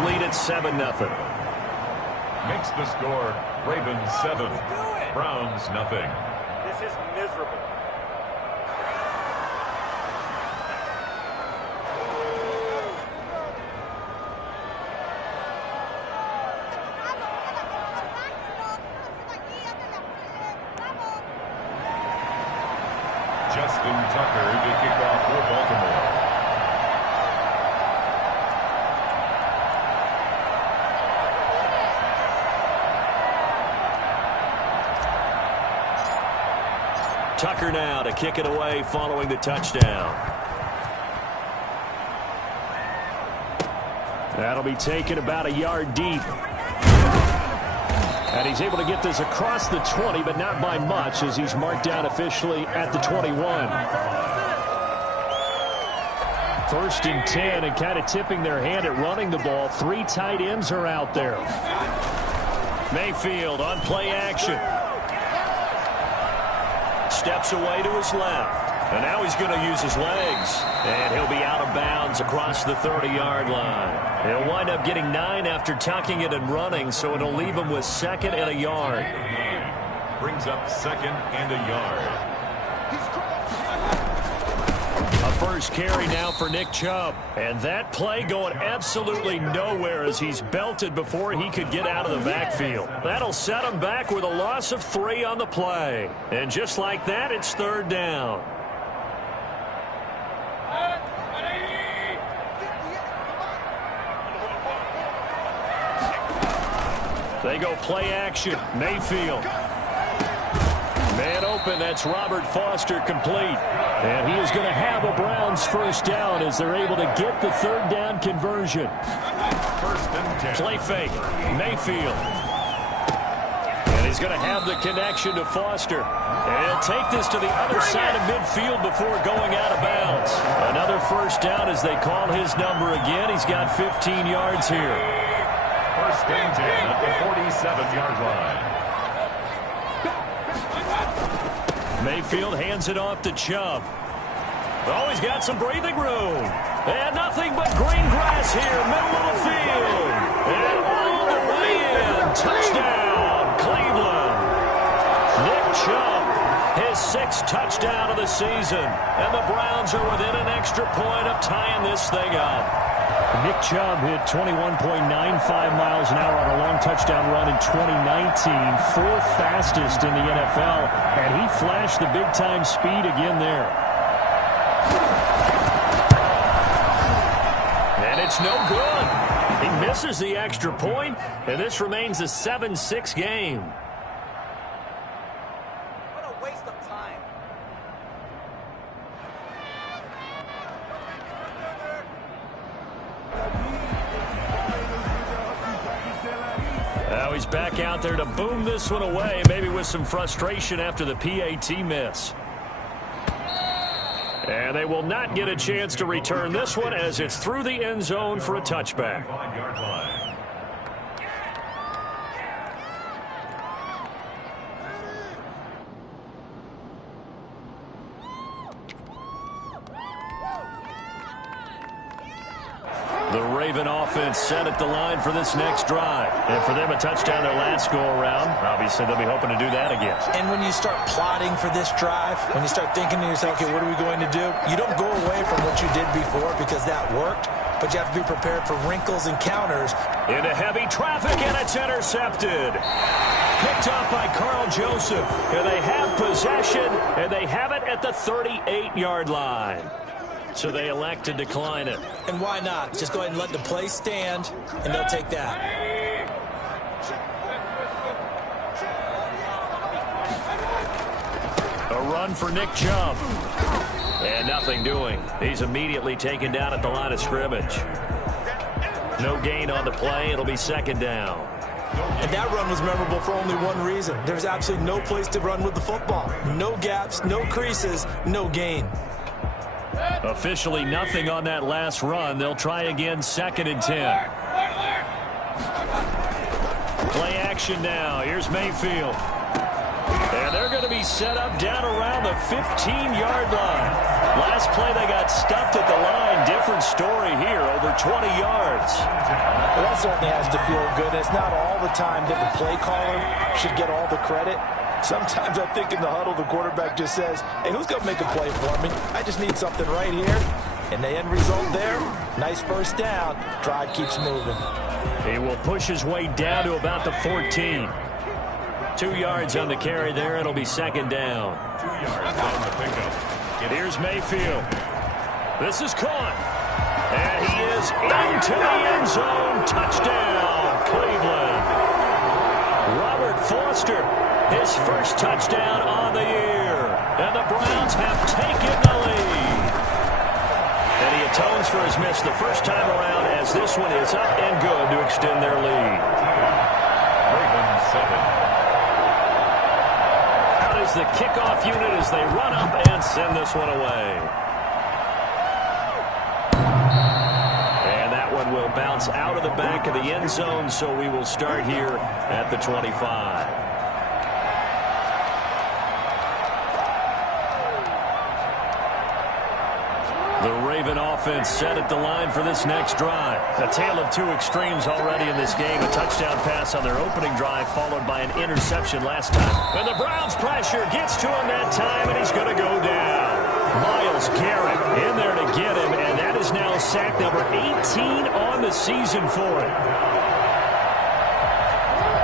Ravens lead at 7-0. Makes the score Ravens 7, Browns nothing. This is miserable. Justin Tucker to kick off for Baltimore. Tucker now to kick it away following the touchdown. That'll be taken about a yard deep. And he's able to get this across the 20, but not by much as he's marked down officially at the 21. 1st and 10, and kind of tipping their hand at running the ball. 3 tight ends are out there. Mayfield on play action. Steps away to his left. And now he's going to use his legs. And he'll be out of bounds across the 30-yard line. He'll wind up getting 9 after tucking it and running, so it'll leave him with 2nd and a yard. Brings up 2nd and a yard. A first carry now for Nick Chubb. And that play going absolutely nowhere as he's belted before he could get out of the backfield. That'll set him back with a loss of 3 on the play. And just like that, it's 3rd down. They go play action. Mayfield. Man open. That's Robert Foster complete. And he is going to have a Browns first down as they're able to get the 3rd down conversion. 1st and 10. Play fake. Mayfield. And he's going to have the connection to Foster. And he'll take this to the other side of midfield before going out of bounds. Another first down as they call his number again. He's got 15 yards here. 1st and 10 at the 47-yard line. Mayfield hands it off to Chubb. Oh, he's got some breathing room. And nothing but green grass here, middle of the field. And all the way in. Touchdown, Cleveland. Nick Chubb, his 6th touchdown of the season. And the Browns are within an extra point of tying this thing up. Nick Chubb hit 21.95 miles an hour on a long touchdown run in 2019, 4th fastest in the NFL, and he flashed the big-time speed again there. And it's no good. He misses the extra point, and this remains a 7-6 game. What a waste of time. Now he's back out there to boom this one away, maybe with some frustration after the PAT miss. And they will not get a chance to return this one as it's through the end zone for a touchback. 5-yard line. The Raven offense set at the line for this next drive. And for them, a touchdown their last go-around. Obviously, they'll be hoping to do that again. And when you start plotting for this drive, when you start thinking to yourself, okay, what are we going to do? You don't go away from what you did before because that worked, but you have to be prepared for wrinkles and counters. Into heavy traffic, and it's intercepted. Picked off by Carl Joseph. And they have possession, and they have it at the 38-yard line. So they elect to decline it. And why not? Just go ahead and let the play stand, and they'll take that. A run for Nick Chubb. And nothing doing. He's immediately taken down at the line of scrimmage. No gain on the play. It'll be 2nd down. And that run was memorable for only one reason. There's absolutely no place to run with the football. No gaps, no creases, no gain. Officially nothing on that last run. They'll try again, 2nd and 10. Play action now. Here's Mayfield. And they're going to be He's set up down around the 15-yard line. Last play, they got stuffed at the line. Different story here, over 20 yards. Well, that certainly has to feel good. It's not all the time that the play caller should get all the credit. Sometimes I think in the huddle, the quarterback just says, hey, who's going to make a play for me? I just need something right here. And the end result there, nice first down. Drive keeps moving. He will push his way down to about the 14. 2 yards on the carry there. It'll be second down. 2 yards on the pickup. Here's Mayfield. This is caught. And he is into the end zone. Touchdown, Cleveland. Robert Foster, his first touchdown on the year. And the Browns have taken the lead. And he atones for his miss the first time around as this one is up and good to extend their lead. Ravens 7. The kickoff unit as they run up and send this one away. And that one will bounce out of the back of the end zone, so we will start here at the 25. The Raven offense set at the line for this next drive. A tale of two extremes already in this game. A touchdown pass on their opening drive followed by an interception last time. And the Browns pressure gets to him that time, and he's going to go down. Myles Garrett in there to get him, and that is now sack number 18 on the season for him.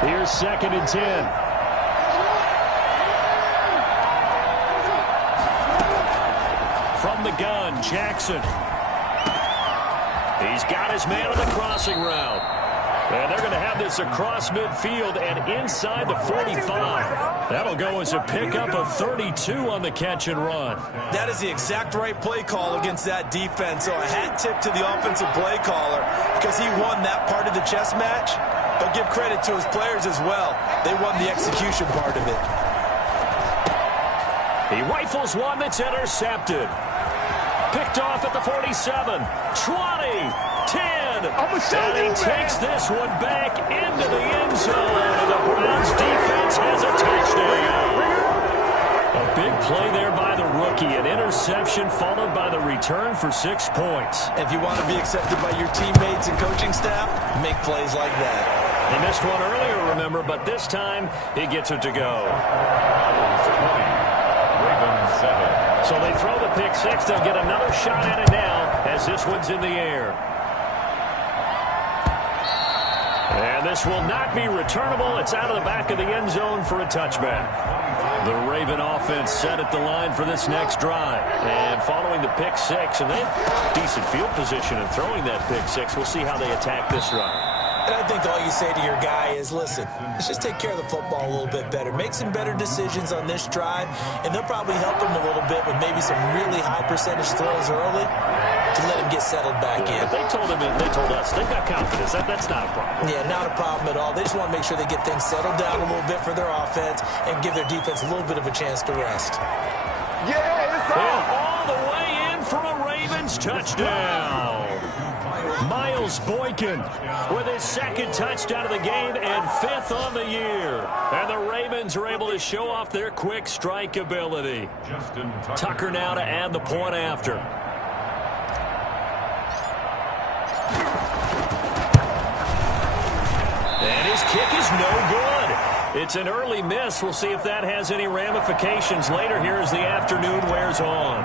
Here's 2nd and 10. From the gun, Jackson. He's got his man on the crossing route. And they're going to have this across midfield and inside the 45. That'll go as a pickup of 32 on the catch and run. That is the exact right play call against that defense. So a hat tip to the offensive play caller because he won that part of the chess match. But give credit to his players as well. They won the execution part of it. He rifles one that's intercepted. Picked off at the 47, 20, 10. And he takes this one back into the end zone. And the Browns defense has a touchdown. A big play there by the rookie. An interception followed by the return for 6 points. If you want to be accepted by your teammates and coaching staff, make plays like that. He missed one earlier, remember, but this time he gets it to go. Ravens 7. So they throw the pick six. They'll get another shot at it now as this one's in the air. And this will not be returnable. It's out of the back of the end zone for a touchback. The Raven offense set at the line for this next drive. And following the pick six, and they have decent field position in throwing that pick six. We'll see how they attack this drive. And I think all you say to your guy is, listen, let's just take care of the football a little bit better. Make some better decisions on this drive, and they'll probably help him a little bit with maybe some really high percentage throws early to let him get settled back in. But they told him, and they told us, they've got confidence. That's not a problem. Yeah, not a problem at all. They just want to make sure they get things settled down a little bit for their offense and give their defense a little bit of a chance to rest. Yeah, it's on. All the way in for a Ravens touchdown. Miles Boykin with his second touchdown of the game and 5th on the year. And the Ravens are able to show off their quick strike ability. Tucker now to add the point after. And his kick is no good. It's an early miss. We'll see if that has any ramifications later here as the afternoon wears on.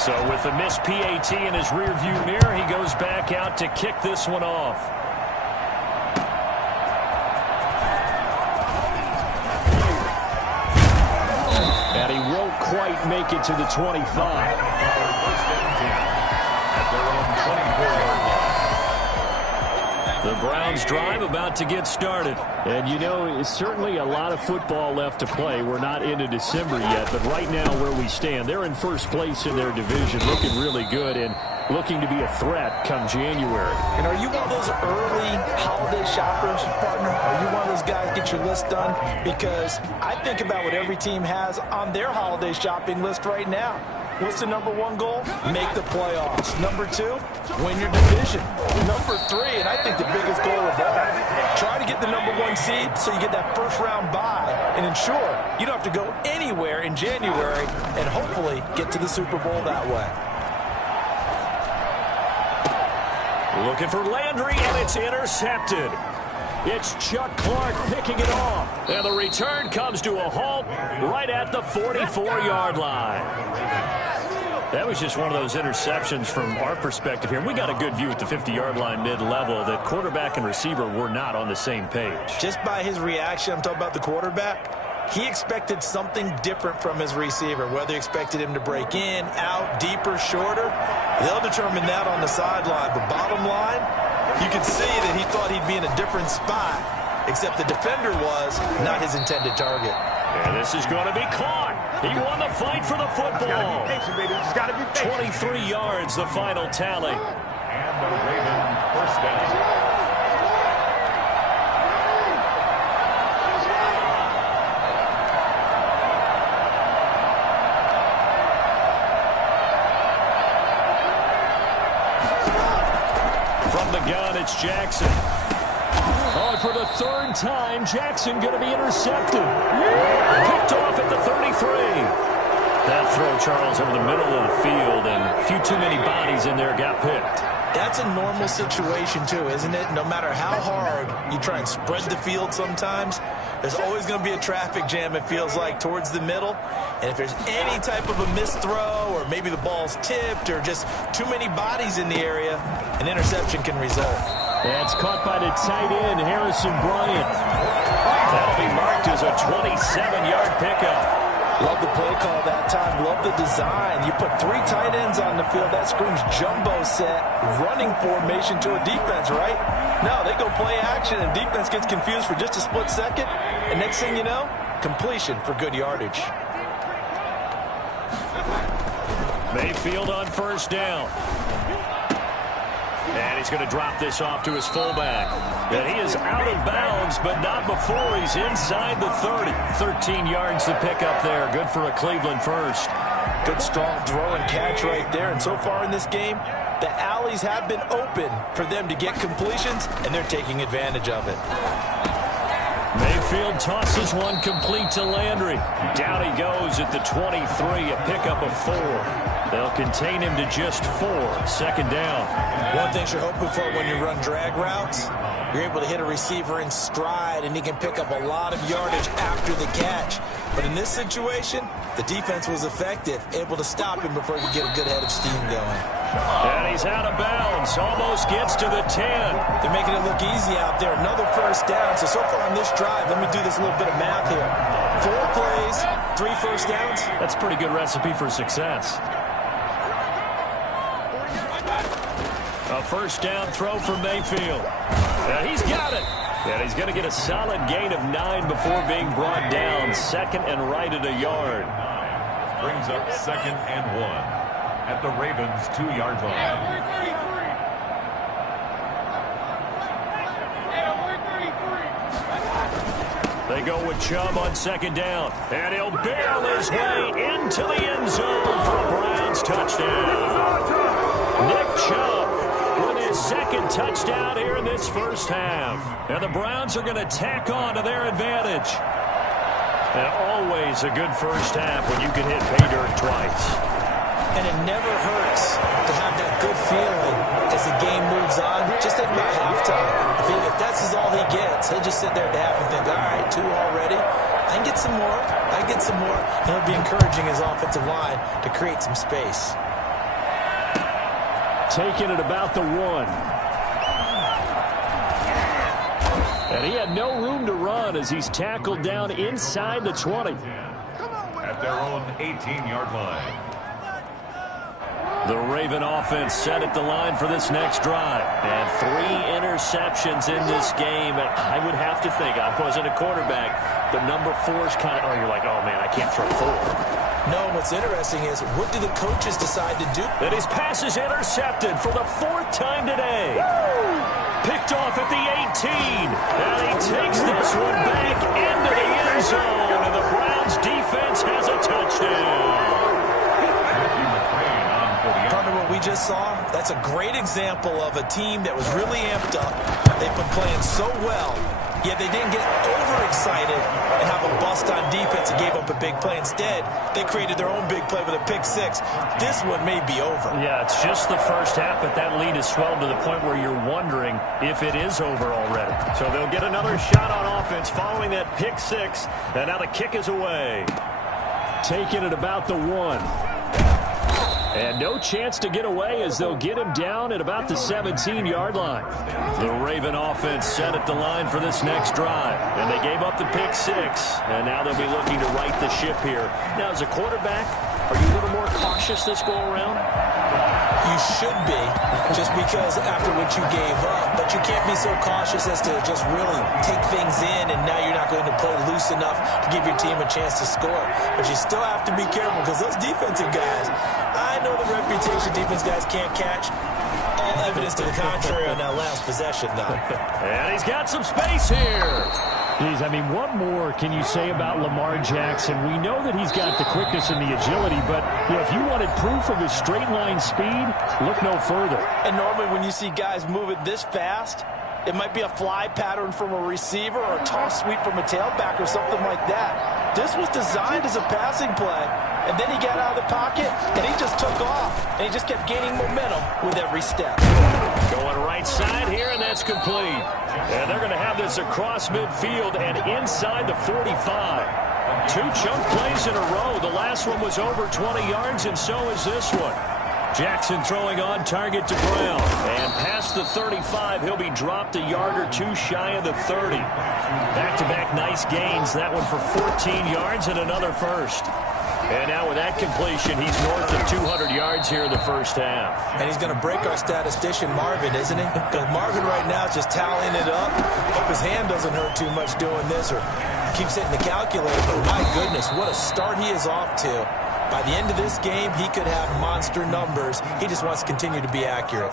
So with the missed PAT in his rearview mirror, he goes back out to kick this one off. And he won't quite make it to the 25. At their own 24-yard line. The Browns drive about to get started. And, you know, it's certainly a lot of football left to play. We're not into December yet, but right now where we stand, they're in first place in their division, looking really good and looking to be a threat come January. And are you one of those early holiday shoppers, partner? Are you one of those guys get your list done? Because I think about what every team has on their holiday shopping list right now. What's the number one goal? Make the playoffs. Number two, win your division. Number three, and I think the biggest goal of all, try to get the number one seed so you get that first round bye and ensure you don't have to go anywhere in January and hopefully get to the Super Bowl that way. Looking for Landry, and it's intercepted. It's Chuck Clark picking it off. And the return comes to a halt right at the 44-yard line. That was just one of those interceptions from our perspective here. We got a good view at the 50-yard line mid-level that quarterback and receiver were not on the same page. Just by his reaction, I'm talking about the quarterback, he expected something different from his receiver, whether he expected him to break in, out, deeper, shorter. They'll determine that on the sideline. But bottom line, you can see that he thought he'd be in a different spot, except the defender was not his intended target. And this is going to be caught. He won the fight for the football. 23 yards, the final tally. And the Ravens first down. From the gun, it's Jackson. Oh, for the third time, Jackson going to be intercepted. Picked off at the 33. That throw, Charles, over the middle of the field, and a few too many bodies in there got picked. That's a normal situation, too, isn't it? No matter how hard you try and spread the field sometimes, there's always going to be a traffic jam, it feels like, towards the middle. And if there's any type of a missed throw, or maybe the ball's tipped, or just too many bodies in the area, an interception can result. That's caught by the tight end, Harrison Bryant. That'll be marked as a 27-yard pickup. Love the play call that time. Love the design. You put three tight ends on the field. That screams jumbo set, running formation to a defense, right? No, they go play action, and defense gets confused for just a split second. And next thing you know, completion for good yardage. Mayfield on first down. And he's going to drop this off to his fullback. And he is out of bounds, but not before he's inside the 30. 13 yards to pick up there. Good for a Cleveland first. Good strong throw and catch right there. And so far in this game, the alleys have been open for them to get completions, and they're taking advantage of it. Mayfield tosses one complete to Landry. Down he goes at the 23, a pickup of 4. They'll contain him to just 4. Second down. One thing you're hoping for when you run drag routes, you're able to hit a receiver in stride, and he can pick up a lot of yardage after the catch. But in this situation, the defense was effective, able to stop him before he could get a good head of steam going. And he's out of bounds. Almost gets to the 10. They're making it look easy out there. Another first down. So far on this drive, let me do this little bit of math here. 4 plays, 3 first downs. That's a pretty good recipe for success. A first down throw for Mayfield. And he's got it. And he's going to get a solid gain of 9 before being brought down. Second and right at a yard. Brings up 2nd and 1 at the Ravens' 2-yard line. They go with Chubb on second down. And he'll barrel his way into the end zone for a Browns touchdown. Nick Chubb with his second touchdown here in this first half. And the Browns are going to tack on to their advantage. And always a good first half when you can hit pay dirt twice. And it never hurts to have that good feeling as the game moves on. Just think about halftime. If that's all he gets, he'll just sit there at half and think, all right, 2 already. I can get some more. I can get some more. And he'll be encouraging his offensive line to create some space. Taking it about the 1. And he had no room to run as he's tackled down inside the 20. At their own 18-yard line. The Raven offense set at the line for this next drive. And 3 interceptions in this game. And I would have to think, I wasn't a quarterback, but number 4 is kind of, you're like, oh, man, I can't throw 4. No, what's interesting is, what do the coaches decide to do? And his pass is intercepted for the 4th time today. Picked off at the 18. And he takes this one back into the end zone. And the Browns defense has a touchdown. That's a great example of a team that was really amped up. They've been playing so well, yet they didn't get overexcited and have a bust on defense and gave up a big play. Instead, they created their own big play with a pick six. This one may be over. Yeah, it's just the first half, but that lead has swelled to the point where you're wondering if it is over already. So they'll get another shot on offense following that pick six, and now the kick is away. Taking it about the 1. And no chance to get away as they'll get him down at about the 17-yard line. The Raven offense set at the line for this next drive. And they gave up the pick six, and now they'll be looking to right the ship here. Now, as a quarterback, are you a little more cautious this go-around? You should be, just because after what you gave up. But you can't be so cautious as to just really take things in, and now you're not going to play loose enough to give your team a chance to score. But you still have to be careful because those defensive guys, I know the reputation defense guys can't catch. All evidence to the contrary on that last possession, though. And he's got some space here. Geez, I mean, what more can you say about Lamar Jackson? We know that he's got the quickness and the agility, but you know, if you wanted proof of his straight-line speed, look no further. And normally when you see guys moving this fast, it might be a fly pattern from a receiver or a toss sweep from a tailback or something like that. This was designed as a passing play, and then he got out of the pocket, and he just took off, and he just kept gaining momentum with every step. Going right side here, and that's complete. And they're going to have this across midfield and inside the 45. Two chunk plays in a row. The last one was over 20 yards, and so is this one. Jackson throwing on target to Brown. And past the 35, he'll be dropped a yard or two shy of the 30. Back-to-back nice gains. That one for 14 yards and another first. And now with that completion, he's north of 200 yards here in the first half. And he's going to break our statistician Marvin, isn't he? Because Marvin right now is just tallying it up. Hope his hand doesn't hurt too much doing this or keeps hitting the calculator. But my goodness, what a start he is off to. By the end of this game, he could have monster numbers. He just wants to continue to be accurate.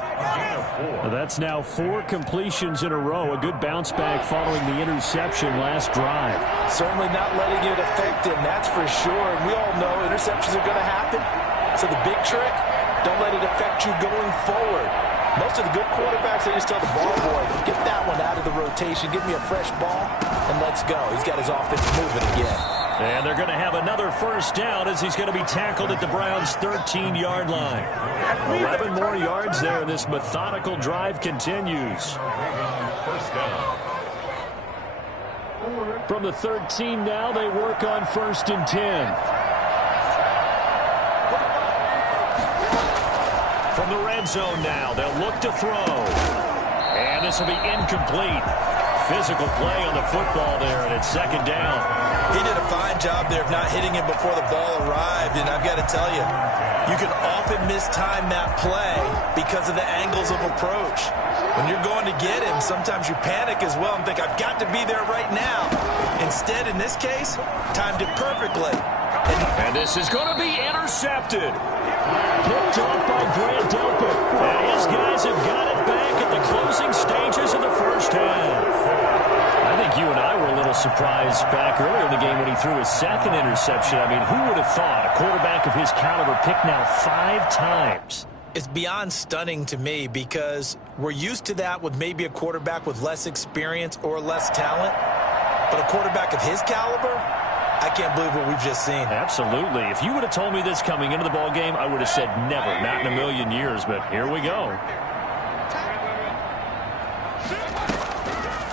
Well, that's now 4 completions in a row. A good bounce back following the interception last drive. Certainly not letting it affect him, that's for sure. And we all know interceptions are going to happen. So the big trick, don't let it affect you going forward. Most of the good quarterbacks, they just tell the ball boy, get that one out of the rotation, give me a fresh ball, and let's go. He's got his offense moving again. And they're going to have another first down as he's going to be tackled at the Browns' 13-yard line. 11 more yards there, and this methodical drive continues. First down. From the 13 now, they work on 1st and 10. From the red zone now, they'll look to throw. And this will be incomplete. Physical play on the football there, and it's 2nd down. He did a fine job there of not hitting him before the ball arrived, and I've got to tell you, you can often mistime that play because of the angles of approach. When you're going to get him, sometimes you panic as well and think, I've got to be there right now. Instead, in this case, timed it perfectly. And this is going to be intercepted. Picked off by Grant Delpit. And his guys have got it back at the closing stages of the first half. I think you and I were a little surprised back earlier in the game when he threw his 2nd interception. I mean, who would have thought a quarterback of his caliber picked now 5 times? It's beyond stunning to me because we're used to that with maybe a quarterback with less experience or less talent. But a quarterback of his caliber, I can't believe what we've just seen. Absolutely. If you would have told me this coming into the ball game, I would have said never, not in a million years. But here we go.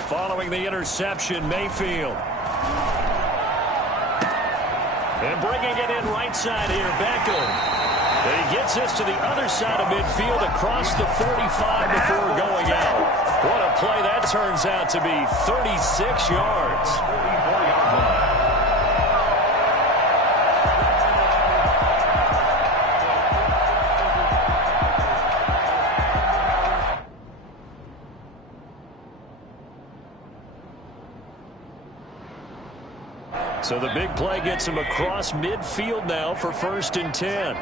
Following the interception, Mayfield. And bringing it in right side here, Beckham. And he gets this to the other side of midfield across the 45 before going out. What a play that turns out to be, 36 yards. So the big play gets him across midfield now for 1st and 10.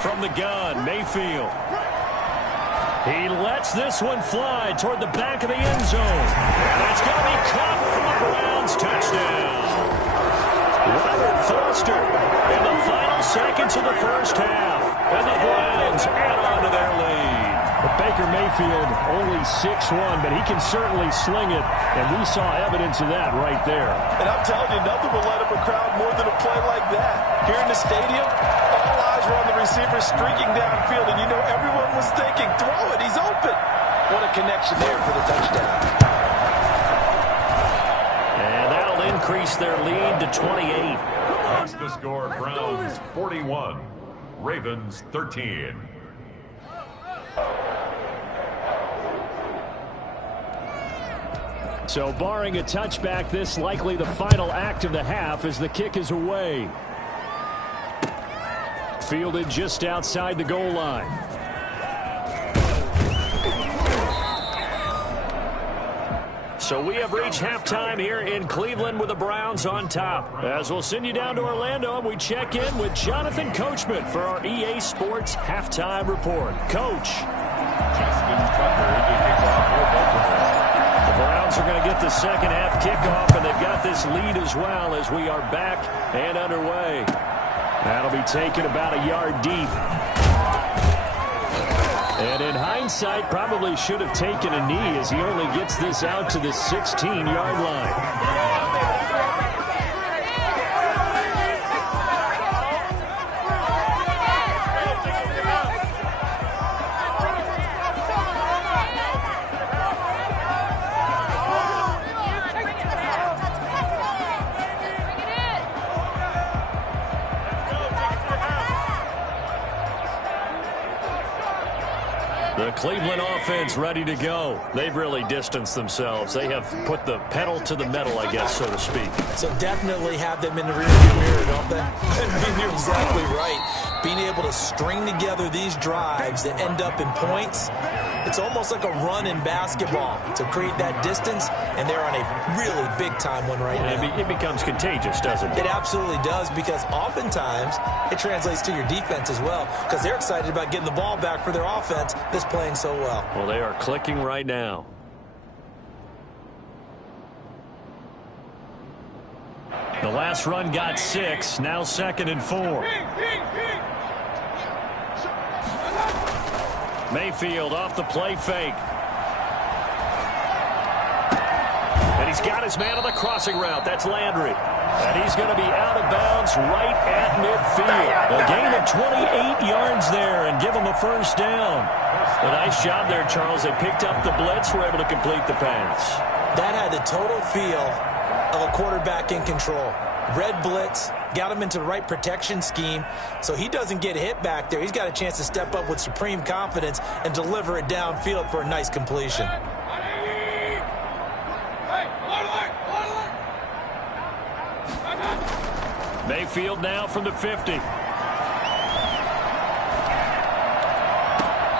From the gun, Mayfield. He lets this one fly toward the back of the end zone. And it's going to be caught for the Browns. Touchdown. Robert Foster in the final seconds of the first half. And the Browns add on to their lead. But Baker Mayfield only 6'1", but he can certainly sling it, and we saw evidence of that right there. And I'm telling you, nothing will let up a crowd more than a play like that. Here in the stadium, all eyes were on the receiver streaking downfield, and you know everyone was thinking, throw it, he's open. What a connection there for the touchdown. And that'll increase their lead to 28. That's the score. Browns 41, Ravens 13. So barring a touchback, this likely the final act of the half as the kick is away. Fielded just outside the goal line. So we have reached halftime here in Cleveland with the Browns on top. As we'll send you down to Orlando, and we check in with Jonathan Coachman for our EA Sports Halftime Report. Coach. Justin Tucker to kick off for Baltimore. The Browns are going to get the second half kickoff, and they've got this lead as well as we are back and underway. That'll be taken about a yard deep. And in hindsight, probably should have taken a knee as he only gets this out to the 16-yard line. The Cleveland offense ready to go. They've really distanced themselves. They have put the pedal to the metal, I guess, so to speak. So definitely have them in the rearview mirror, don't they? I mean, you're exactly right. Being able to string together these drives that end up in points, it's almost like a run in basketball to create that distance, and they're on a really big-time one right now. It becomes contagious, doesn't it? It absolutely does, because oftentimes it translates to your defense as well, because they're excited about getting the ball back for their offense that's playing so well. Well, they are clicking right now. The last run got 6, now 2nd and 4. Mayfield off the play fake. And he's got his man on the crossing route. That's Landry. And he's going to be out of bounds right at midfield. A gain of 28 yards there and give him a first down. A nice job there, Charles. They picked up the blitz, were able to complete the pass. That had the total feel of a quarterback in control. Red blitz, got him into the right protection scheme, so he doesn't get hit back there. He's got a chance to step up with supreme confidence and deliver it downfield for a nice completion. Mayfield now from the 50.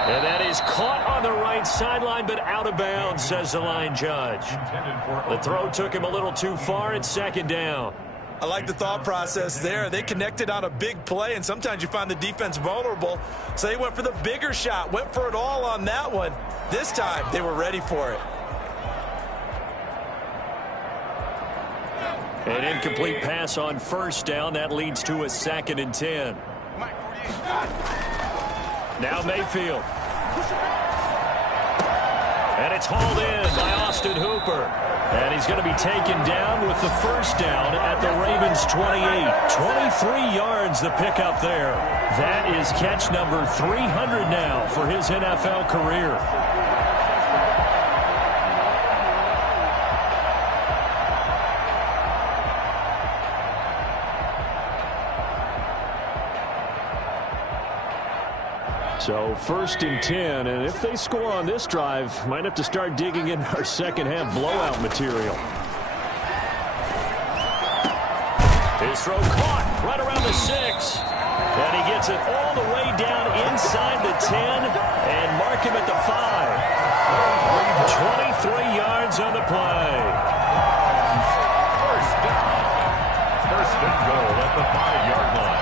And that is caught on the right sideline, but out of bounds, says the line judge. The throw took him a little too far. It's 2nd down. I like the thought process there. They connected on a big play, and sometimes you find the defense vulnerable. So they went for the bigger shot, went for it all on that one. This time, they were ready for it. An incomplete pass on first down. That leads to a 2nd and 10. Now Mayfield. And it's hauled in by Austin Hooper. And he's going to be taken down with the first down at the Ravens 28. 23 yards the pickup there. That is catch number 300 now for his NFL career. So 1st and 10, and if they score on this drive, might have to start digging in our second half blowout material. His throw caught right around the 6. And he gets it all the way down inside the 10 and mark him at the 5. 23 yards on the play. First down. First and goal at the 5-yard line.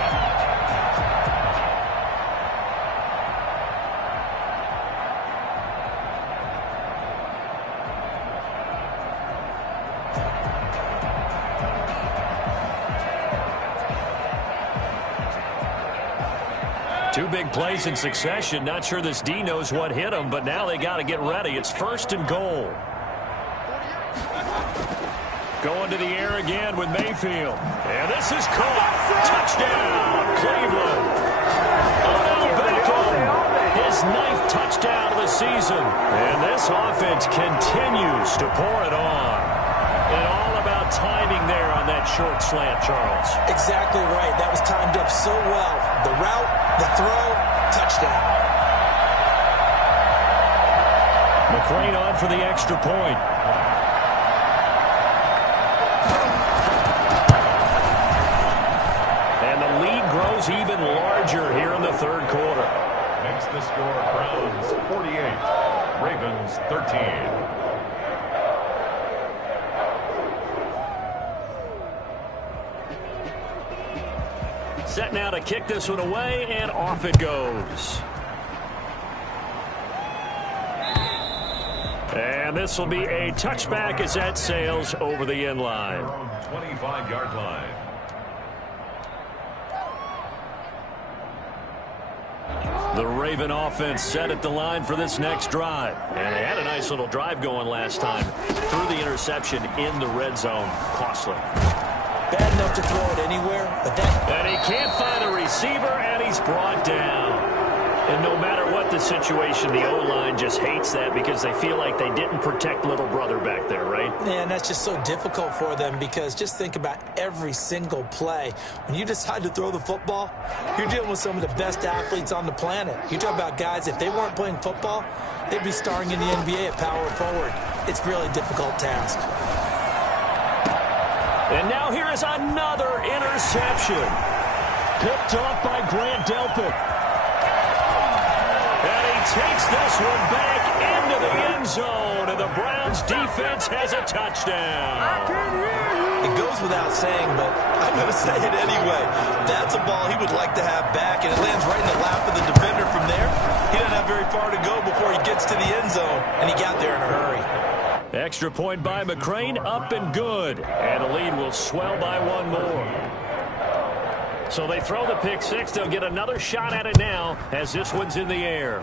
Two big plays in succession. Not sure this D knows what hit him, but now they got to get ready. It's 1st and goal. Going to the air again with Mayfield. And this is caught. Touchdown, Cleveland. Odell Beckham, his 9th touchdown of the season. And this offense continues to pour it on. And all about timing there on that short slant, Charles. Exactly right. That was timed up so well. The route, the throw, touchdown. McCrane on for the extra point. And the lead grows even larger here in the 3rd quarter. Makes the score Browns 48, Ravens 13. Set now to kick this one away, and off it goes. And this will be a touchback as that sails over the end line. 25-yard line. The Raven offense set at the line for this next drive. And they had a nice little drive going last time. Threw the interception in the red zone. Costly. Bad enough to throw it anywhere, but that... And he can't find a receiver, and he's brought down. And no matter what the situation, the O-line just hates that because they feel like they didn't protect little brother back there, right? Man, that's just so difficult for them because just think about every single play. When you decide to throw the football, you're dealing with some of the best athletes on the planet. You talk about guys, if they weren't playing football, they'd be starring in the NBA at power forward. It's a really difficult task. And now here is another interception. Picked off by Grant Delpit. And he takes this one back into the end zone, and the Browns defense has a touchdown. It goes without saying, but I'm going to say it anyway. That's a ball he would like to have back, and it lands right in the lap of the defender from there. He doesn't have very far to go before he gets to the end zone, and he got there in a hurry. Extra point by McCrane, up and good. And the lead will swell by one more. So they throw the pick six. They'll get another shot at it now as this one's in the air.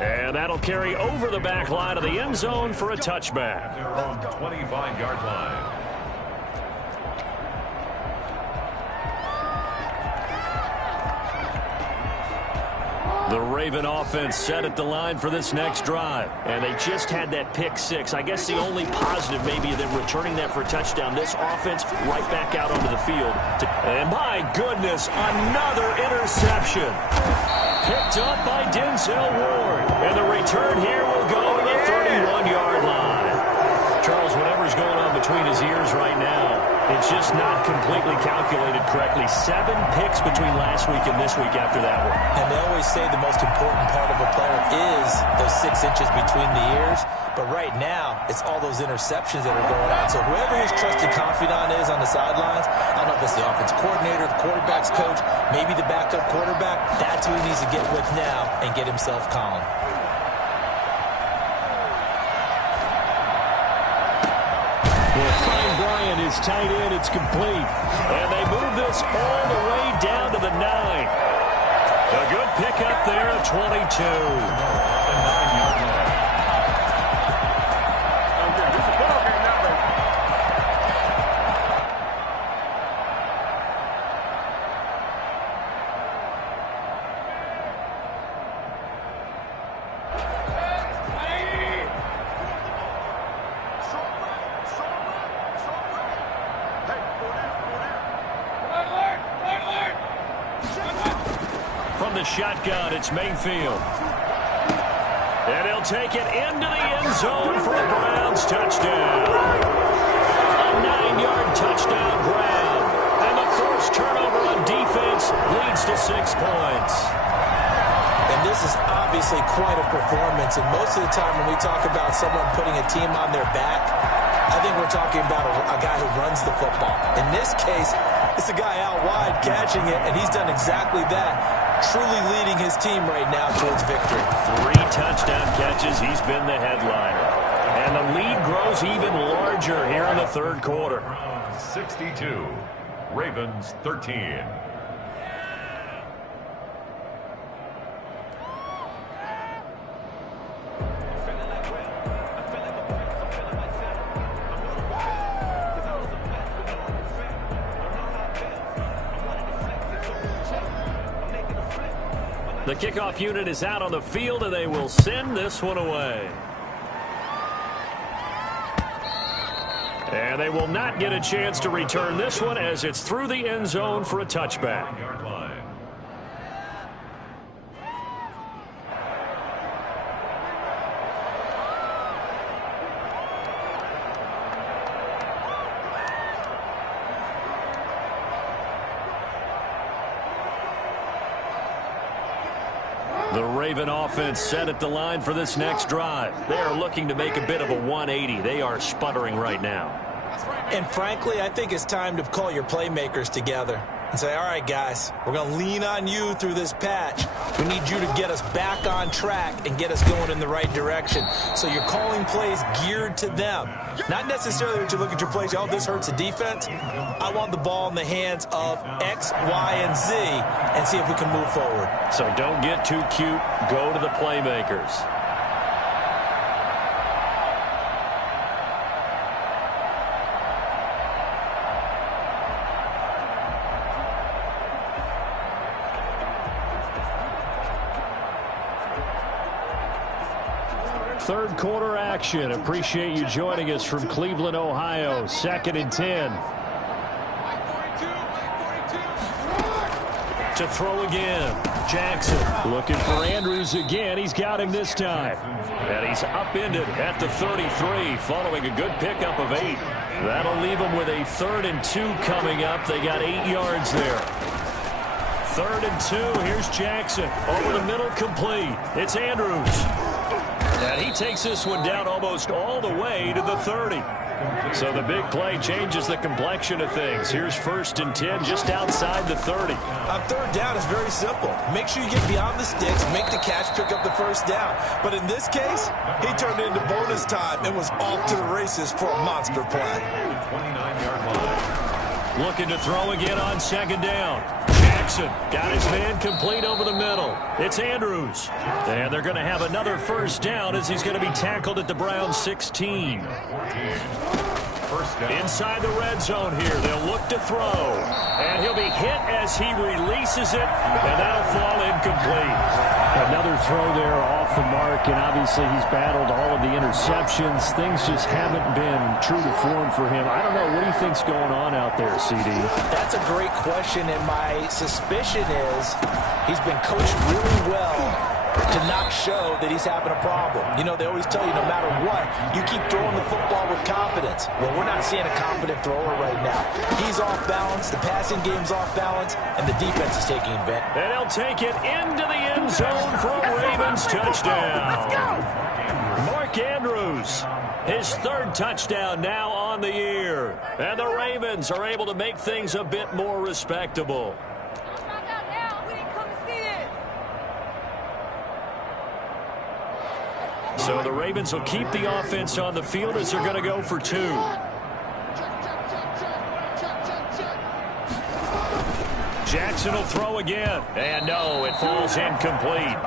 And that'll carry over the back line of the end zone for a touchback. Their own 25-yard line. The Raven offense set at the line for this next drive. And they just had that pick six. I guess the only positive maybe them returning that for a touchdown. This offense right back out onto the field. And my goodness, another interception. Picked up by Denzel Ward. And the return here will go to the 31-yard line. Charles, whatever's going on between his ears right now, it's just not completely calculated correctly. 7 picks between last week and this week after that one. And they always say the most important part of a player is those 6 inches between the ears. But right now, it's all those interceptions that are going on. So whoever his trusted confidant is on the sidelines, I don't know if it's the offense coordinator, the quarterback's coach, maybe the backup quarterback, that's who he needs to get with now and get himself calm. Is tight end. It's complete. And they move this all the way down to the 9. A good pickup there at 22. The 9-yard line. Shotgun, it's Mayfield. And he'll take it into the end zone for a Browns touchdown. A 9-yard touchdown grab. And the forced turnover on defense leads to 6 points. And this is obviously quite a performance. And most of the time when we talk about someone putting a team on their back, I think we're talking about a guy who runs the football. In this case, it's a guy out wide catching it, and he's done exactly that. Truly leading his team right now towards victory. 3 touchdown catches. He's been the headliner. And the lead grows even larger here in the 3rd quarter. 62, Ravens 13. The kickoff unit is out on the field, and they will send this one away. And they will not get a chance to return this one as it's through the end zone for a touchback. The Raven offense set at the line for this next drive. They are looking to make a bit of a 180. They are sputtering right now. And frankly, I think it's time to call your playmakers together and say, all right, guys, we're going to lean on you through this patch. We need you to get us back on track and get us going in the right direction. So you're calling plays geared to them. Not necessarily that you look at your plays, oh, this hurts the defense. I want the ball in the hands of X, Y, and Z and see if we can move forward. So don't get too cute. Go to the playmakers. Third quarter action. Appreciate you joining us from Cleveland, Ohio. 2nd and 10. To throw again. Jackson looking for Andrews again. He's got him this time. And he's upended at the 33 following a good pickup of 8. That'll leave him with a 3rd and 2 coming up. They got 8 yards there. 3rd and 2. Here's Jackson. Over the middle, complete. It's Andrews. And he takes this one down almost all the way to the 30. So the big play changes the complexion of things. Here's 1st and 10 just outside the 30. On 3rd down, it's very simple. Make sure you get beyond the sticks, make the catch, pick up the 1st down. But in this case, he turned it into bonus time and was off to the races for a monster play. 29-yard line. Looking to throw again on 2nd down. Jackson got his man complete over the middle. It's Andrews. And they're going to have another 1st down as he's going to be tackled at the Browns 16. Inside the red zone here. They'll look to throw. And he'll be hit as he releases it. And that'll fall incomplete. Another throw there off the mark, and obviously he's battled all of the interceptions. Things just haven't been true to form for him. I don't know. What do you think's going on out there, CD? That's a great question, and my suspicion is he's been coached really well to not show that he's having a problem. You know, they always tell you no matter what, you keep throwing the football with confidence. Well, we're not seeing a confident thrower right now. He's off balance, the passing game's off balance, and the defense is taking advantage. And he'll take it into the end zone for a Ravens touchdown. Let's go! Mark Andrews, his 3rd touchdown now on the year. And the Ravens are able to make things a bit more respectable. So the Ravens will keep the offense on the field as they're going to go for 2. Jackson will throw again. And no, it falls incomplete.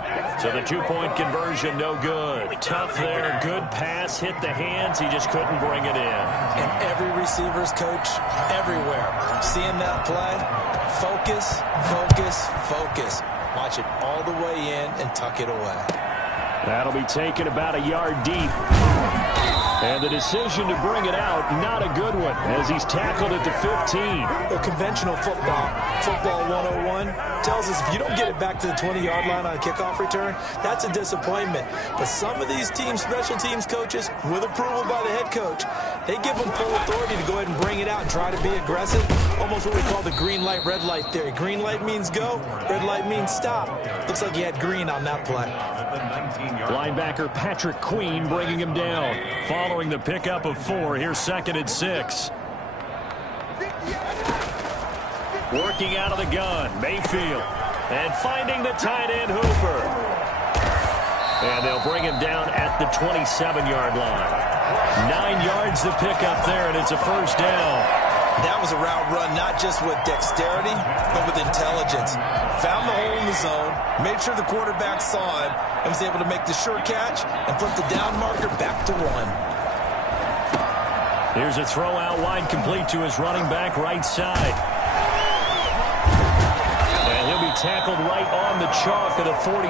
So the 2-point conversion, no good. Tough there. Good pass. Hit the hands. He just couldn't bring it in. And every receiver's coach everywhere. Seeing that play, focus, focus, focus. Watch it all the way in and tuck it away. That'll be taken about a yard deep. And the decision to bring it out, not a good one, as he's tackled at the 15. Well, conventional football 101, tells us if you don't get it back to the 20-yard line on a kickoff return, that's a disappointment. But some of these team special teams coaches, with approval by the head coach, they give them full authority to go ahead and bring it out and try to be aggressive. Almost what we call the green light, red light theory. Green light means go, red light means stop. Looks like he had green on that play. Linebacker Patrick Queen bringing him down. Following the pickup of 4, here's 2nd and 6. Working out of the gun, Mayfield. And finding the tight end, Hooper. And they'll bring him down at the 27-yard line. 9 yards to pick up there, and it's a 1st down. That was a route run, not just with dexterity, but with intelligence. Found the hole in the zone, made sure the quarterback saw him, and was able to make the sure catch and flip the down marker back to 1. Here's a throw out wide, complete to his running back right side. And he'll be tackled right on the chalk of the 45.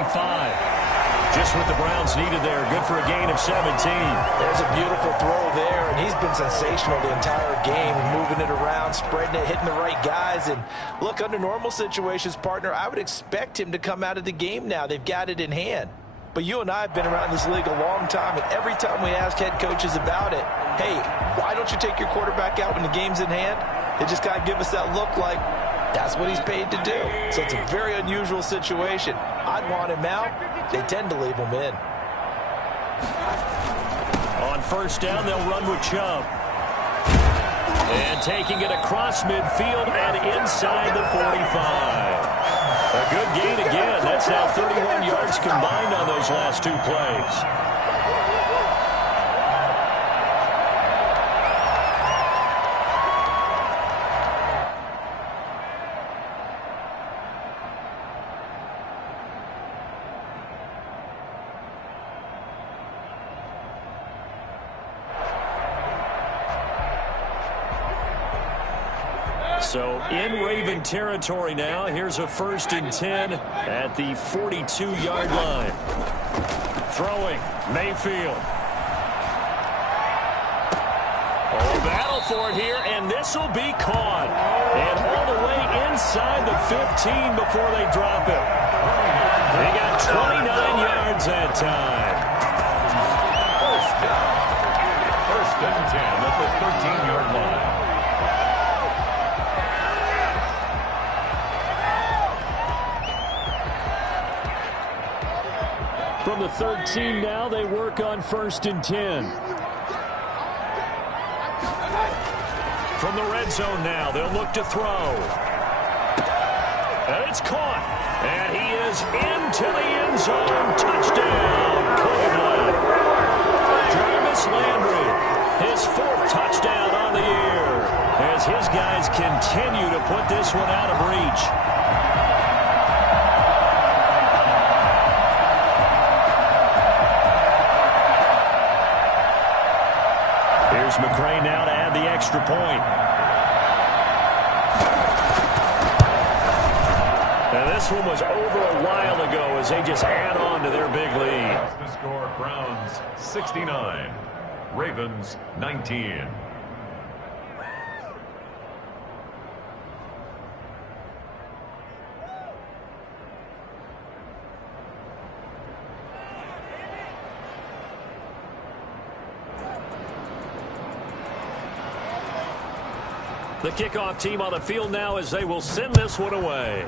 Just what the Browns needed there. Good for a gain of 17. There's a beautiful throw there, and he's been sensational the entire game, moving it around, spreading it, hitting the right guys. And look, under normal situations, partner, I would expect him to come out of the game now. They've got it in hand. But you and I have been around this league a long time, and every time we ask head coaches about it, hey, why don't you take your quarterback out when the game's in hand? They just kind of give us that look like that's what he's paid to do. So it's a very unusual situation. I'd want him out. They tend to leave him in. On first down, they'll run with Chubb. And taking it across midfield and inside the 45. A good gain again. That's now 31 yards combined on those last two plays. So in Raven territory now. Here's a 1st and 10 at the 42-yard line. Throwing, Mayfield. Oh, battle for it here, and this will be caught. And all the way inside the 15 before they drop it. They got 29 yards that time. First and 10 at the 13-yard line. From the 13 now, they work on 1st and 10. From the red zone now, they'll look to throw. And it's caught. And he is into the end zone. Touchdown, Cleveland. Jarvis Landry, his 4th touchdown on the year, as his guys continue to put this one out of reach. Here's McCray now to add the extra point. And this one was over a while ago as they just add on to their big lead. The score, Browns 69, Ravens 19. The kickoff team on the field now as they will send this one away.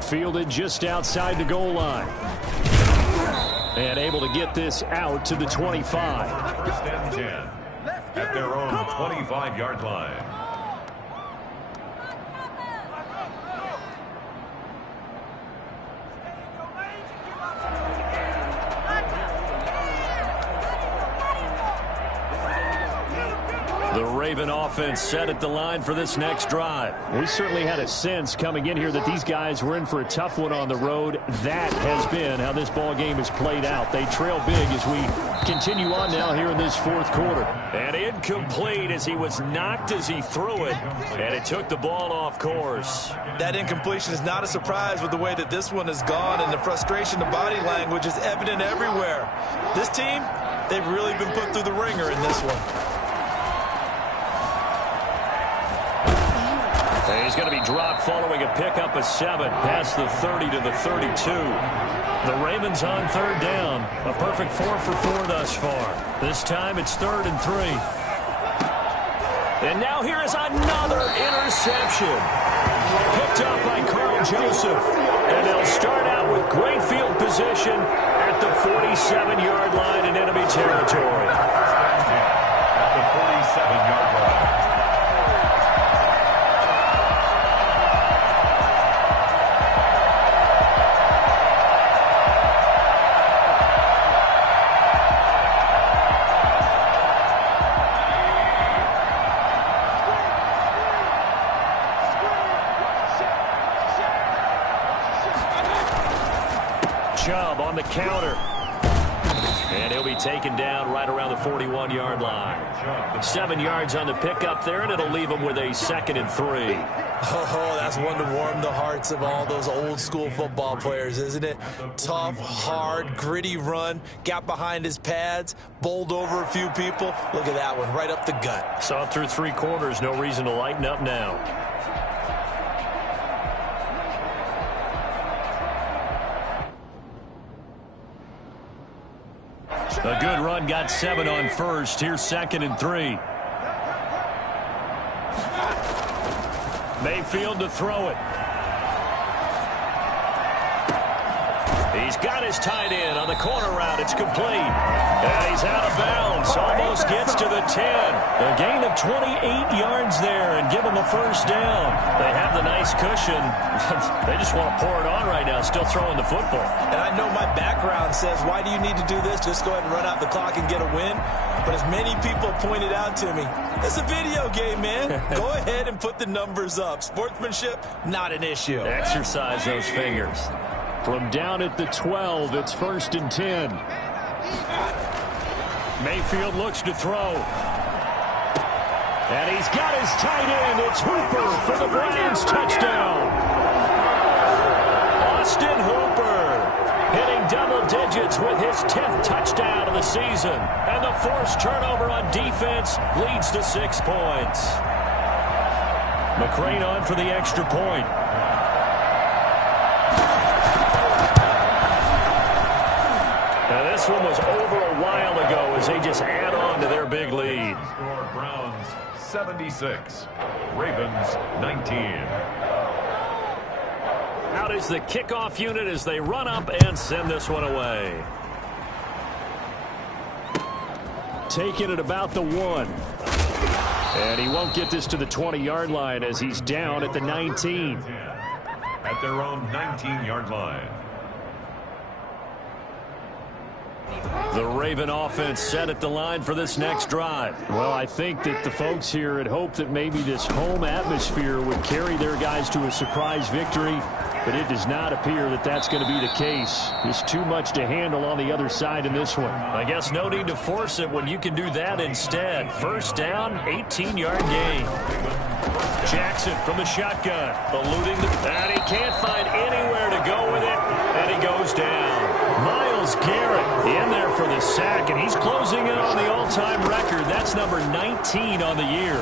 Fielded just outside the goal line. And able to get this out to the 25. 1st and 10 at their own 25-yard line. The Raven offense set at the line for this next drive. We certainly had a sense coming in here that these guys were in for a tough one on the road. That has been how this ball game has played out. They trail big as we continue on now here in this 4th quarter. And incomplete as he was knocked as he threw it. And it took the ball off course. That incompletion is not a surprise with the way that this one has gone, and the frustration, the body language is evident everywhere. This team, they've really been put through the ringer in this one. He's going to be dropped following a pickup of 7 past the 30 to the 32. The Ravens on 3rd down. A perfect 4 for 4 thus far. This time it's 3rd and 3. And now here is another interception. Picked up by Carl Joseph. And they'll start out with great field position at the 47-yard line in enemy territory. At the 47-yard line. Chubb on the counter. And he'll be taken down right around the 41-yard line. 7 yards on the pickup there, and it'll leave him with a 2nd and 3. Oh, that's one to warm the hearts of all those old-school football players, isn't it? Tough, hard, gritty run, got behind his pads, bowled over a few people. Look at that one, right up the gut. Saw it through 3 quarters, no reason to lighten up now. A good run, got 7 on first. Here's 2nd and 3. Mayfield to throw it. He's got his tight end on the corner route. It's complete. And he's out of bounds. Almost gets to the 10. A gain of 28 yards there and give him a first down. They have the nice cushion. They just want to pour it on right now, still throwing the football. And I know my background says, why do you need to do this? Just go ahead and run out the clock and get a win. But as many people pointed out to me, it's a video game, man. Go ahead and put the numbers up. Sportsmanship, not an issue. Exercise those fingers. From down at the 12, it's 1st and 10. Mayfield looks to throw. And he's got his tight end. It's Hooper for the Browns touchdown. Austin Hooper hitting double digits with his 10th touchdown of the season. And the forced turnover on defense leads to 6 points. McCrane on for the extra point. Now this one was over a while ago as they just add on to their big lead. Score Browns 76, Ravens 19. Out is the kickoff unit as they run up and send this one away. Taking it about the 1. And he won't get this to the 20-yard line as he's down at the 19. At their own 19-yard line. The Raven offense set at the line for this next drive. Well, I think that the folks here had hoped that maybe this home atmosphere would carry their guys to a surprise victory, but it does not appear that that's going to be the case. There's too much to handle on the other side in this one. I guess no need to force it when you can do that instead. First down, 18-yard gain. Jackson from the shotgun, eluding and he can't find anywhere to go with it, and he goes down. Myles Garrett in there for the sack, and he's closing in on the all-time record. That's number 19 on the year.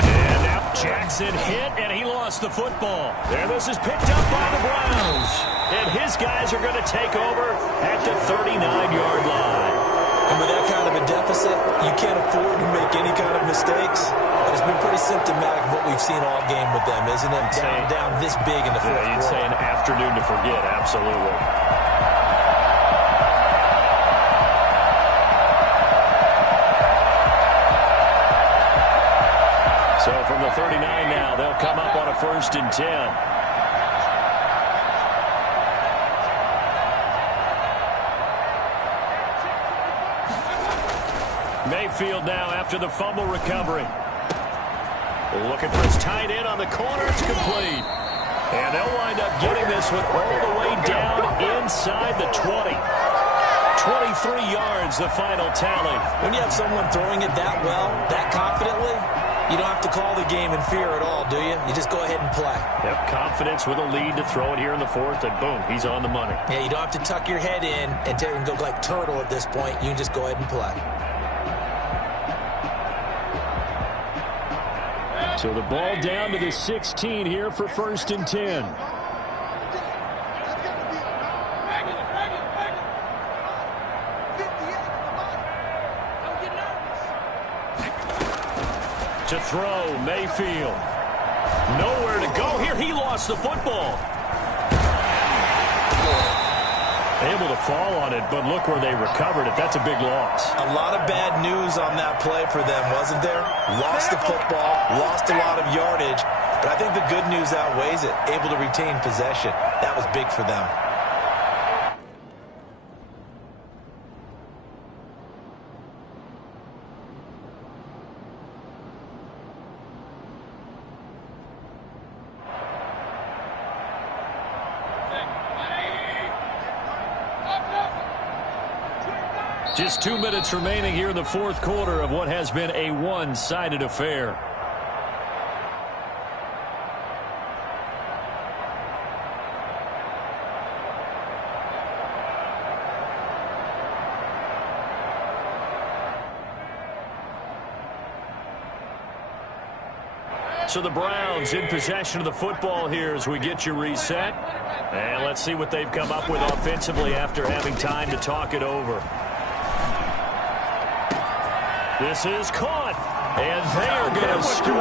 And now Jackson hit, and he lost the football. And this is picked up by the Browns. And his guys are going to take over at the 39-yard line. And with that kind of a deficit, you can't afford to make any kind of mistakes. But it's been pretty symptomatic of what we've seen all game with them, isn't it? Down this big in the fourth quarter. You'd say an afternoon to forget, absolutely. So from the 39 now, they'll come up on a 1st and 10. Mayfield now after the fumble recovery. Looking for his tight end on the corner. It's complete. And they'll wind up getting this one all the way down inside the 20. 23 yards, the final tally. When you have someone throwing it that well, that confidently, you don't have to call the game in fear at all, do you? You just go ahead and play. Yep, confidence with a lead to throw it here in the 4th, and boom, he's on the money. Yeah, you don't have to tuck your head in and go like turtle at this point. You can just go ahead and play. So the ball down to the 16 here for 1st and 10. To throw, Mayfield. Nowhere to go here. He lost the football. Able to fall on it, but look where they recovered it. That's a big loss. A lot of bad news on that play for them, wasn't there? Lost the football, lost a lot of yardage, but I think the good news outweighs it. Able to retain possession. That was big for them. Just 2 minutes remaining here in the fourth quarter of what has been a one-sided affair. So the Browns in possession of the football here as we get you reset. And let's see what they've come up with offensively after having time to talk it over. This is caught. And they are going to score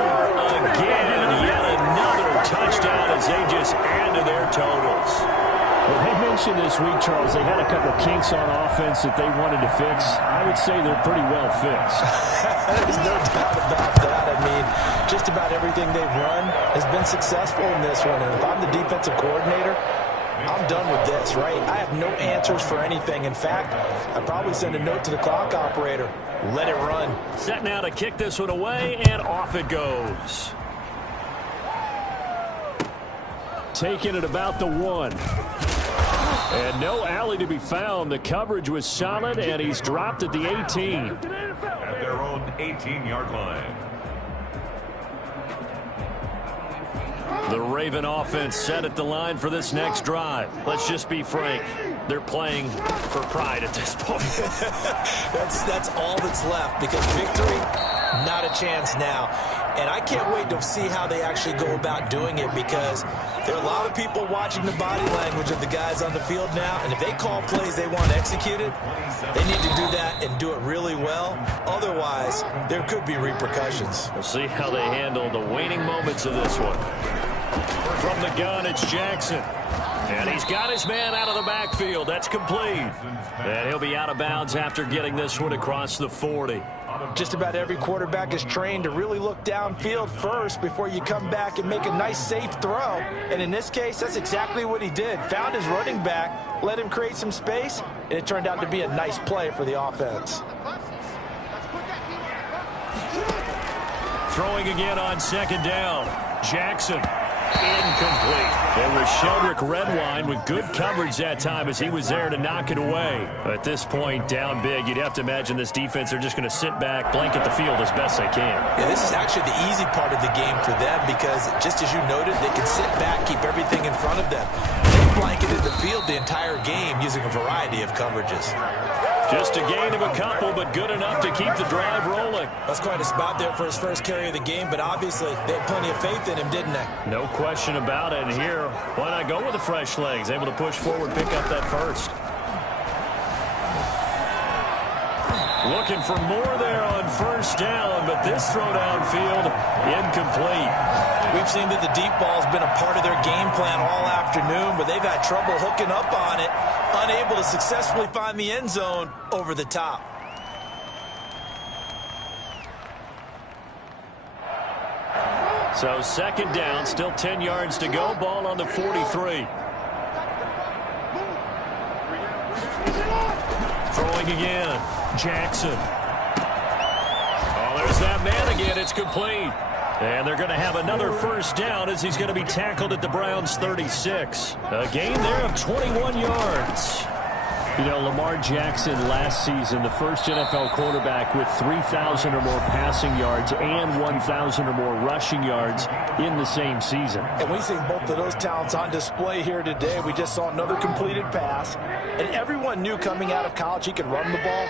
again. Yet another touchdown as they just add to their totals. Well, they mentioned this week, Charles, they had a couple kinks on offense that they wanted to fix. I would say they're pretty well fixed. There's no doubt about that. I mean, just about everything they've run has been successful in this one. And if I'm the defensive coordinator, I'm done with this, right? I have no answers for anything. In fact, I'd probably send a note to the clock operator. Let it run. Set now to kick this one away, and off it goes. Taking it about the 1. And no alley to be found. The coverage was solid, and he's dropped at the 18. At their own 18-yard line. The Raven offense set at the line for this next drive. Let's just be frank. They're playing for pride at this point. That's all that's left, because victory, not a chance now. And I can't wait to see how they actually go about doing it, because there are a lot of people watching the body language of the guys on the field now, and if they call plays they want executed, they need to do that and do it really well. Otherwise, there could be repercussions. We'll see how they handle the waning moments of this one. From the gun, it's Jackson. And he's got his man out of the backfield. That's complete. And he'll be out of bounds after getting this one across the 40. Just about every quarterback is trained to really look downfield first before you come back and make a nice, safe throw. And in this case, that's exactly what he did. Found his running back, let him create some space, and it turned out to be a nice play for the offense. Throwing again on second down. Jackson. Incomplete. It was Sheldrick Redwine with good coverage that time as he was there to knock it away. At this point, down big, you'd have to imagine this defense are just going to sit back, blanket the field as best they can. Yeah, this is actually the easy part of the game for them, because just as you noted, they can sit back, keep everything in front of them. They blanketed the field the entire game using a variety of coverages. Just a gain of a couple, but good enough to keep the drive rolling. That's quite a spot there for his first carry of the game, but obviously they had plenty of faith in him, didn't they? No question about it. And here, why not go with the fresh legs? Able to push forward, pick up that first. Looking for more there on first down, but this throw downfield, incomplete. We've seen that the deep ball's been a part of their game plan all afternoon, but they've had trouble hooking up on it, unable to successfully find the end zone over the top. So second down, still 10 yards to go, ball on the 43. Throwing again, Jackson. Oh, there's that man again, it's complete. And they're going to have another first down as he's going to be tackled at the Browns' 36. A gain there of 21 yards. You know, Lamar Jackson last season, the first NFL quarterback with 3,000 or more passing yards and 1,000 or more rushing yards in the same season. And we've seen both of those talents on display here today. We just saw another completed pass. And everyone knew coming out of college he could run the ball.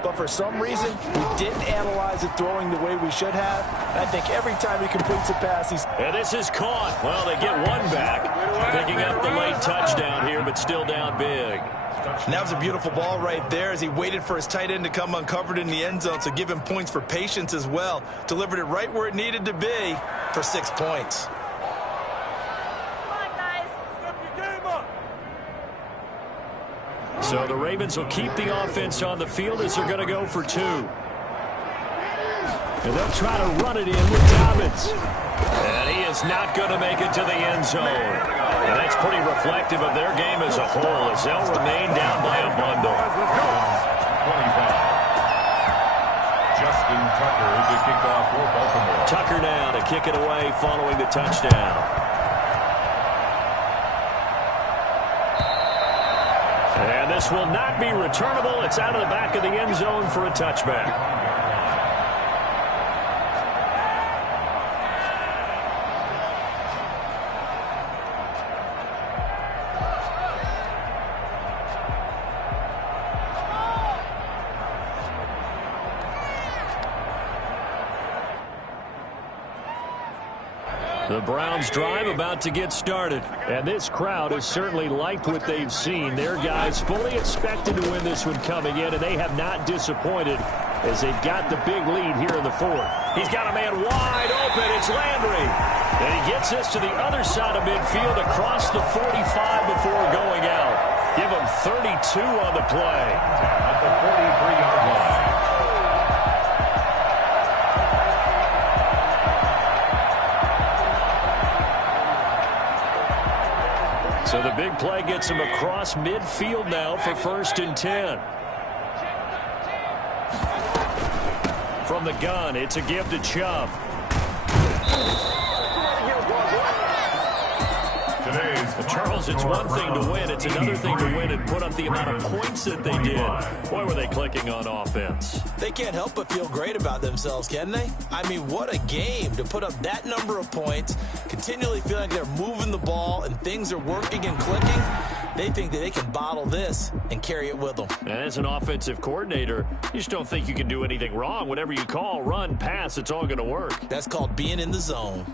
But for some reason, we didn't analyze it throwing the way we should have. And I think every time he completes a pass, he's... And this is caught. Well, they get one back. Picking up the late touchdown here, but still down big. And that was a beautiful ball right there as he waited for his tight end to come uncovered in the end zone, so give him points for patience as well. Delivered it right where it needed to be for 6 points. So the Ravens will keep the offense on the field as they're going to go for 2. And they'll try to run it in with Dobbins. And he is not going to make it to the end zone. And that's pretty reflective of their game as a whole as they'll remain down by a bundle. 25. Justin Tucker to kick off for Baltimore. Tucker now to kick it away following the touchdown. And This will not be returnable. It's out of the back of the end zone for a touchback. The Browns drive about to get started. And this crowd has certainly liked what they've seen. Their guys fully expected to win this one coming in, and they have not disappointed as they've got the big lead here in the fourth. He's got a man wide open. It's Landry. And he gets this to the other side of midfield across the 45 before going out. Give him 32 on the play. At the 43-yard line. So the big play gets him across midfield now for 1st and 10. From the gun, it's a give to Chubb. Charles, it's one thing to win. It's another thing to win and put up the amount of points that they did. Boy, were they clicking on offense. They can't help but feel great about themselves, can they? I mean, what a game to put up that number of points, continually feeling like they're moving the ball and things are working and clicking. They think that they can bottle this and carry it with them. And as an offensive coordinator, you just don't think you can do anything wrong. Whatever you call, run, pass, it's all going to work. That's called being in the zone.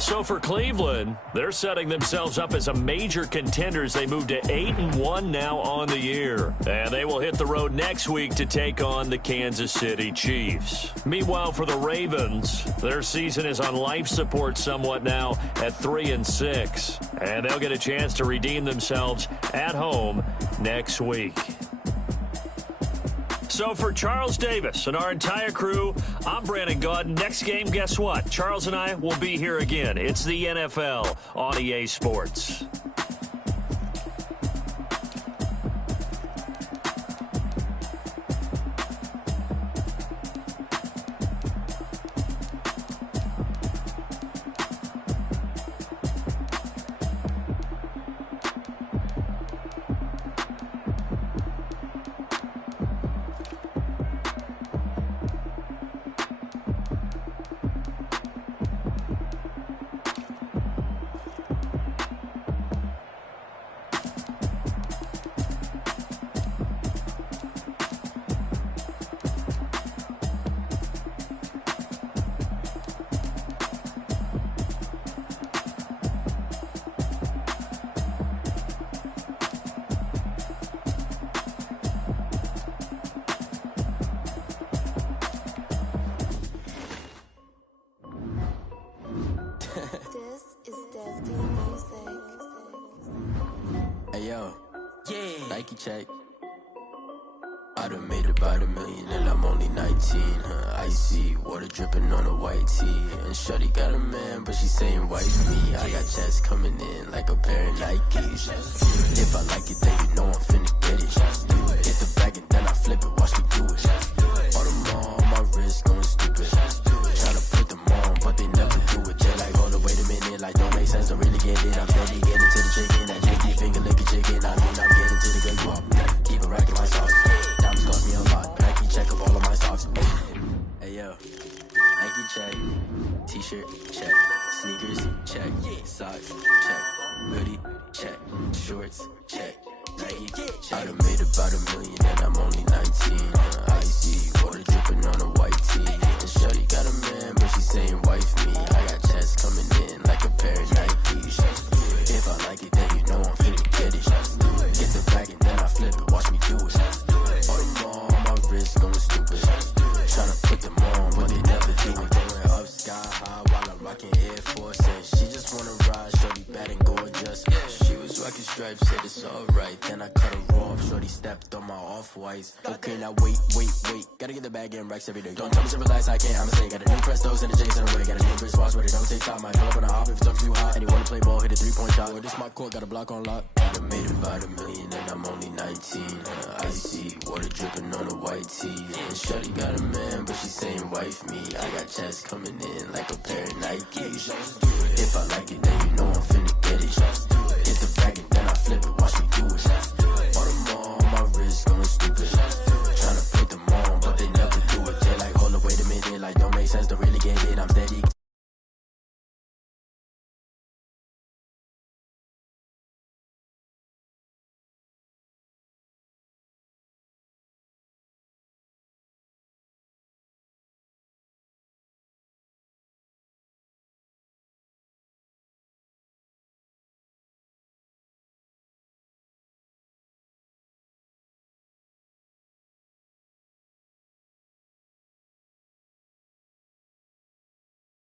So for Cleveland, they're setting themselves up as a major contender as they move to 8-1 now on the year. And they will hit the road next week to take on the Kansas City Chiefs. Meanwhile, for the Ravens, their season is on life support somewhat now at 3-6. And they'll get a chance to redeem themselves at home next week. So for Charles Davis and our entire crew, I'm Brandon Gaudin. Next game, guess what? Charles and I will be here again. It's the NFL on EA Sports. Nike check. I done made about $1 million and I'm only 19. Icy water dripping on a white tee. And shorty got a man, but she saying wife me. I got checks coming in like a pair of Nikes. If I like it, then you know I'm finna get it. Hit the bag and then I flip it, watch me do it. All them on my wrist going stupid. Tryna put them on, but they never do it. They're like, hold up, wait a minute, like don't make sense, don't really get it. I'm steady getting to the chicken, that JT finger licking chicken. I mean, I'm getting to the good walk. Keep it racking my sauce. Diamonds cost me a lot. Nike check of all of my socks. Hey yo, Nike check. T-shirt check. Sneakers check. Socks check. Hoodie check. Shorts check. Nike check. I done made about $1 million and I'm only 19. Icy water dripping on a white tee. And shorty got a man, but she saying wife me. I got checks coming in like a pair of Nikes. If I like it, then you know I'm finna get it. Get the bag and then I flip it, watch me do it. All them on my wrist going stupid. Tryna put them on, but they never do it. Going up sky high while I'm rocking Air Force. And she just wanna ride, shorty bad and gorgeous. She was rocking stripes, said it's alright. Then I cut her off, shorty stepped on my off-whites. Okay, now wait. Gotta get the bag and racks every day. Don't tell me to relax, I can't, I'ma say. Got a new Prestos and a J's in the way. Got a new wristwatch, but it don't take time. I pull up on a hop if it's too hot. And he wanna play ball, hit a 3-point shot. Well, this my court, got a block on lock. I done made about $1 million and I'm only 19. Icy water dripping on a white tee. And shorty got a man, but she saying wife me. I got checks coming in like a pair of Nikes. If I like it, then you know I'm finna get it.